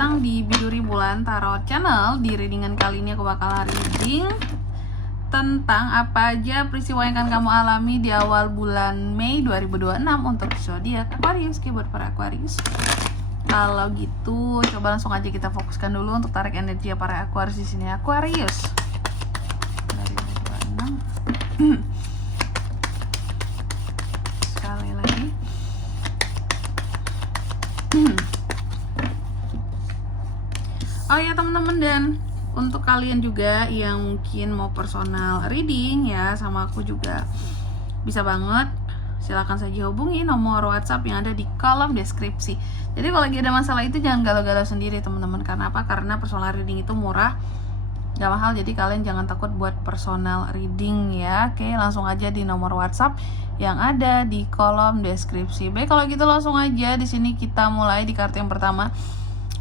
datang di Biduri Bulan Tarot Channel. Di readingan kali ini aku bakal reading tentang apa aja peristiwa yang akan kamu alami di awal bulan Mei 2026 untuk zodiak Aquarius. Buat para Aquarius, kalau gitu coba langsung aja kita fokuskan dulu untuk tarik energi para Aquarius di sini. Aquarius 2026. Sekali lagi. Oh ya teman-teman, dan untuk kalian juga yang mungkin mau personal reading ya sama aku juga bisa banget, silakan saja hubungi nomor WhatsApp yang ada di kolom deskripsi. Jadi kalau lagi ada masalah itu jangan galau-galau sendiri teman-teman. Karena apa? Karena personal reading itu murah, gak mahal, jadi kalian jangan takut buat personal reading ya. Oke, langsung aja di nomor WhatsApp yang ada di kolom deskripsi. Baik, kalau gitu langsung aja di sini kita mulai di kartu yang pertama.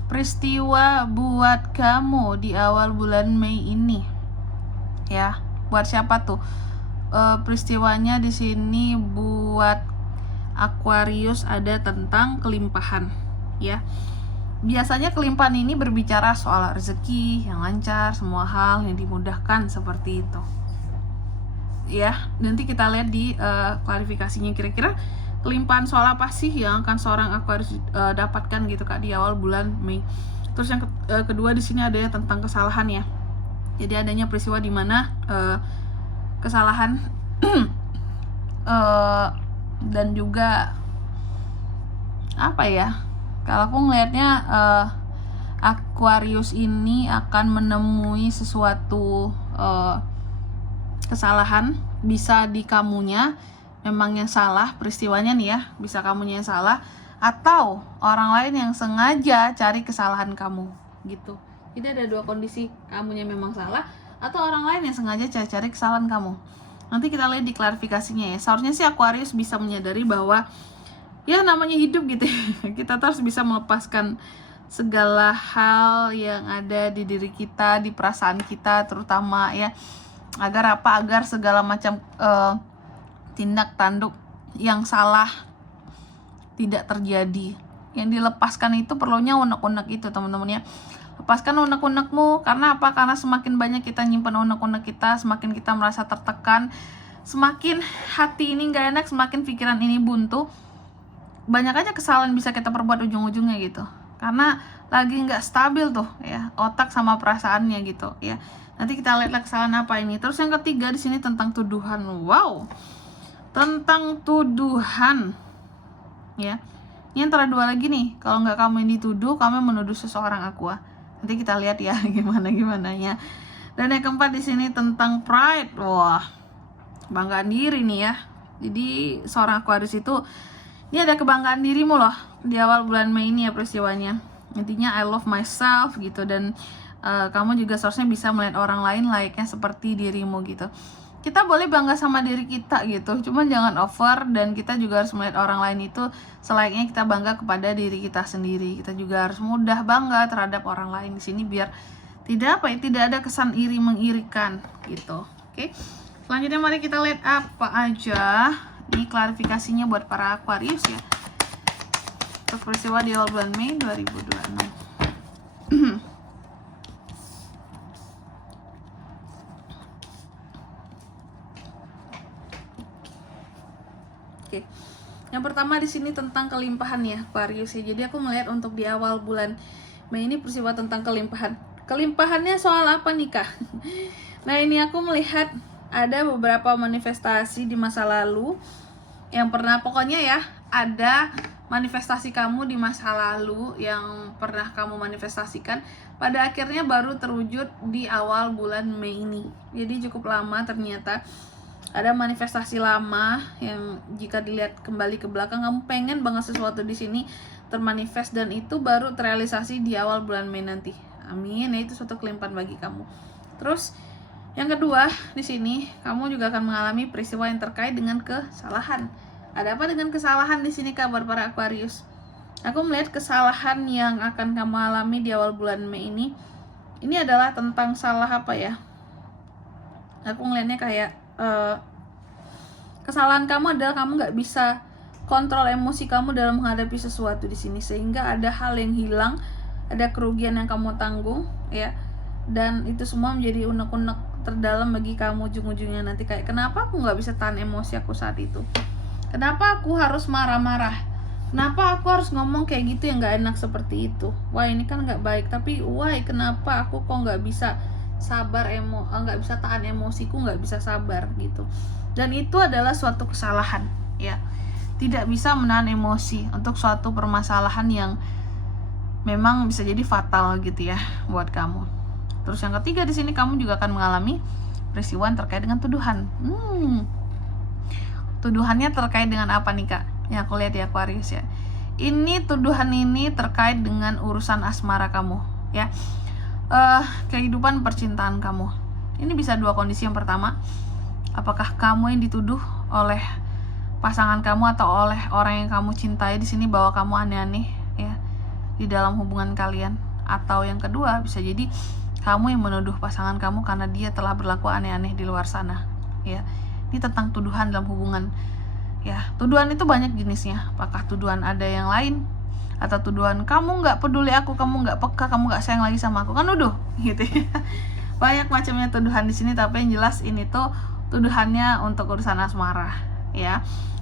Peristiwa buat kamu di awal bulan Mei ini. Ya, buat siapa tuh? Peristiwanya di sini buat Aquarius ada tentang kelimpahan, ya. Biasanya kelimpahan ini berbicara soal rezeki yang lancar, semua hal yang dimudahkan seperti itu. Ya, nanti kita lihat di klarifikasinya kira-kira kelimpahan soal apa sih yang akan seorang Aquarius dapatkan gitu Kak di awal bulan Mei. Terus yang kedua di sini ada tentang kesalahan ya. Jadi adanya peristiwa di mana kesalahan dan juga apa ya? Kalau aku ngelihatnya Aquarius ini akan menemui sesuatu kesalahan, bisa di kamunya memang yang salah peristiwanya nih ya, bisa kamunya yang salah atau orang lain yang sengaja cari kesalahan kamu gitu. Jadi ada dua kondisi, kamunya memang salah atau orang lain yang sengaja cari kesalahan kamu. Nanti kita lihat di klarifikasinya ya. Seharusnya sih Aquarius bisa menyadari bahwa ya namanya hidup gitu ya. Kita harus bisa melepaskan segala hal yang ada di diri kita, di perasaan kita terutama ya. Agar apa? Agar segala macam tindak tanduk yang salah tidak terjadi. Yang dilepaskan itu perlunya unek-unek itu teman-teman ya. Lepaskan unek-unekmu. Karena apa? Karena semakin banyak kita nyimpan unek-unek kita, semakin kita merasa tertekan, semakin hati ini gak enak, semakin pikiran ini buntu, banyak aja kesalahan bisa kita perbuat ujung-ujungnya gitu. Karena lagi nggak stabil tuh ya otak sama perasaannya gitu ya. Nanti kita lihatlah kesalahan apa ini. Terus yang ketiga di sini tentang tuduhan. Wow, tentang tuduhan ya. Ini antara dua lagi nih. Kalau nggak kamu yang dituduh, kamu menuduh seseorang Aqua. Nanti kita lihat ya gimana nya. Dan yang keempat di sini tentang pride. Wah, banggaan diri nih ya. Jadi seorang Aquarius itu, ini ada kebanggaan dirimu loh di awal bulan Mei ini ya peristiwanya. Intinya I love myself gitu. Dan kamu juga seharusnya bisa melihat orang lain layaknya seperti dirimu gitu. Kita boleh bangga sama diri kita gitu, cuman jangan over. Dan kita juga harus melihat orang lain itu selayaknya kita bangga kepada diri kita sendiri. Kita juga harus mudah bangga terhadap orang lain di sini biar tidak ada kesan iri mengirikan gitu. Oke. Selanjutnya mari kita lihat apa aja ini klarifikasinya buat para Aquarius ya. Untuk peristiwa di awal bulan Mei 2026. Oke. Yang pertama di sini tentang kelimpahan ya Aquarius ya. Jadi aku melihat untuk di awal bulan Mei ini peristiwa tentang kelimpahan. Kelimpahannya soal apa nih Kak? Nah, ini aku melihat ada beberapa manifestasi di masa lalu yang pernah, pokoknya ya, ada manifestasi kamu di masa lalu yang pernah kamu manifestasikan pada akhirnya baru terwujud di awal bulan Mei ini. Jadi cukup lama ternyata. Ada manifestasi lama yang jika dilihat kembali ke belakang kamu pengen banget sesuatu di sini termanifest dan itu baru terrealisasi di awal bulan Mei nanti. Amin. Nah, itu suatu kelimpahan bagi kamu. Terus yang kedua di sini kamu juga akan mengalami peristiwa yang terkait dengan kesalahan. Ada apa dengan kesalahan di sini kabar para Aquarius? Aku melihat kesalahan yang akan kamu alami di awal bulan Mei ini. Ini adalah tentang salah apa ya? Aku ngelihatnya kayak kesalahan kamu adalah kamu nggak bisa kontrol emosi kamu dalam menghadapi sesuatu di sini, sehingga ada hal yang hilang ada kerugian yang kamu tanggung ya, dan itu semua menjadi unek-unek terdalam bagi kamu ujung-ujungnya nanti, kayak kenapa aku nggak bisa tahan emosi aku saat itu, kenapa aku harus marah-marah, kenapa aku harus ngomong kayak gitu yang nggak enak seperti itu, wah ini kan nggak baik, tapi why kenapa aku kok nggak bisa sabar, nggak bisa tahan emosiku, nggak bisa sabar gitu. Dan itu adalah suatu kesalahan ya, tidak bisa menahan emosi untuk suatu permasalahan yang memang bisa jadi fatal gitu ya buat kamu. Terus yang ketiga di sini kamu juga akan mengalami peristiwa yang terkait dengan tuduhan. Tuduhannya terkait dengan apa nih kak? Yang aku lihat di Aquarius ya. Ini tuduhan ini terkait dengan urusan asmara kamu ya. Kehidupan percintaan kamu. Ini bisa dua kondisi. Yang pertama, apakah kamu yang dituduh oleh pasangan kamu atau oleh orang yang kamu cintai di sini bahwa kamu aneh-aneh ya di dalam hubungan kalian, atau yang kedua bisa jadi kamu yang menuduh pasangan kamu karena dia telah berlaku aneh-aneh di luar sana ya. Ini tentang tuduhan dalam hubungan ya. Tuduhan itu banyak jenisnya, apakah tuduhan ada yang lain atau tuduhan kamu nggak peduli aku, kamu nggak peka, kamu nggak sayang lagi sama aku, kan nuduh gitu ya. Banyak macamnya tuduhan di sini, tapi yang jelas ini tuh tuduhannya untuk urusan asmara ya.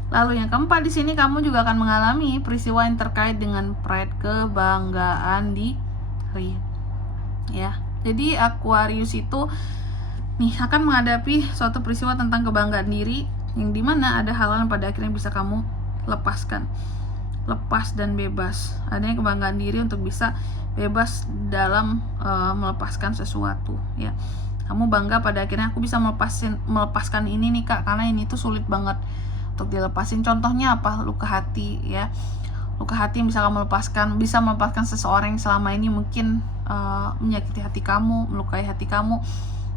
Lalu yang keempat di sini kamu juga akan mengalami peristiwa yang terkait dengan pride, kebanggaan diri ya. Jadi Aquarius itu nih akan menghadapi suatu peristiwa tentang kebanggaan diri, yang dimana ada hal-hal yang pada akhirnya bisa kamu lepaskan, lepas dan bebas. Adanya kebanggaan diri untuk bisa bebas dalam melepaskan sesuatu ya. Kamu bangga pada akhirnya aku bisa melepaskan ini nih kak, karena ini tuh sulit banget untuk dilepasin. Contohnya apa? Luka hati ya. Luka hati yang bisa kamu lepaskan, bisa melepaskan seseorang yang selama ini mungkin menyakiti hati kamu, melukai hati kamu.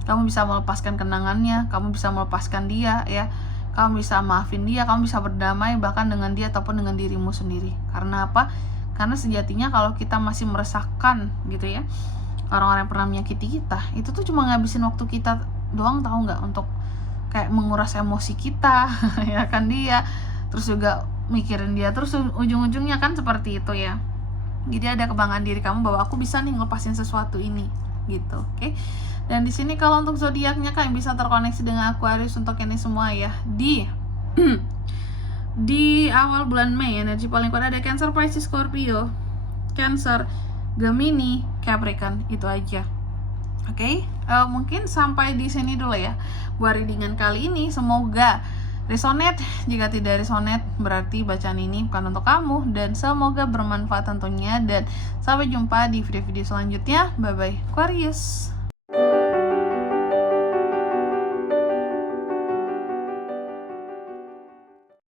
Kamu bisa melepaskan kenangannya, kamu bisa melepaskan dia ya. Kamu bisa maafin dia, kamu bisa berdamai bahkan dengan dia ataupun dengan dirimu sendiri. Karena apa? Karena sejatinya kalau kita masih meresahkan gitu ya orang-orang yang pernah menyakiti kita, itu tuh cuma ngabisin waktu kita doang, tahu nggak, untuk kayak menguras emosi kita ya kan dia, terus juga mikirin dia, terus ujung-ujungnya kan seperti itu ya. Jadi ada kebanggaan diri kamu bahwa aku bisa nih ngelepasin sesuatu ini gitu. Oke. Dan di sini kalau untuk zodiaknya kan yang bisa terkoneksi dengan Aquarius untuk ini semua ya, di di awal bulan Mei energi paling kuat ada Cancer, Pisces, Scorpio, Cancer, Gemini, Capricorn, itu aja. Oke, mungkin sampai di sini dulu ya buat readingan kali ini. Semoga resonate. Jika tidak resonate berarti bacaan ini bukan untuk kamu, dan semoga bermanfaat tentunya. Dan sampai jumpa di video-video selanjutnya. Bye bye Aquarius.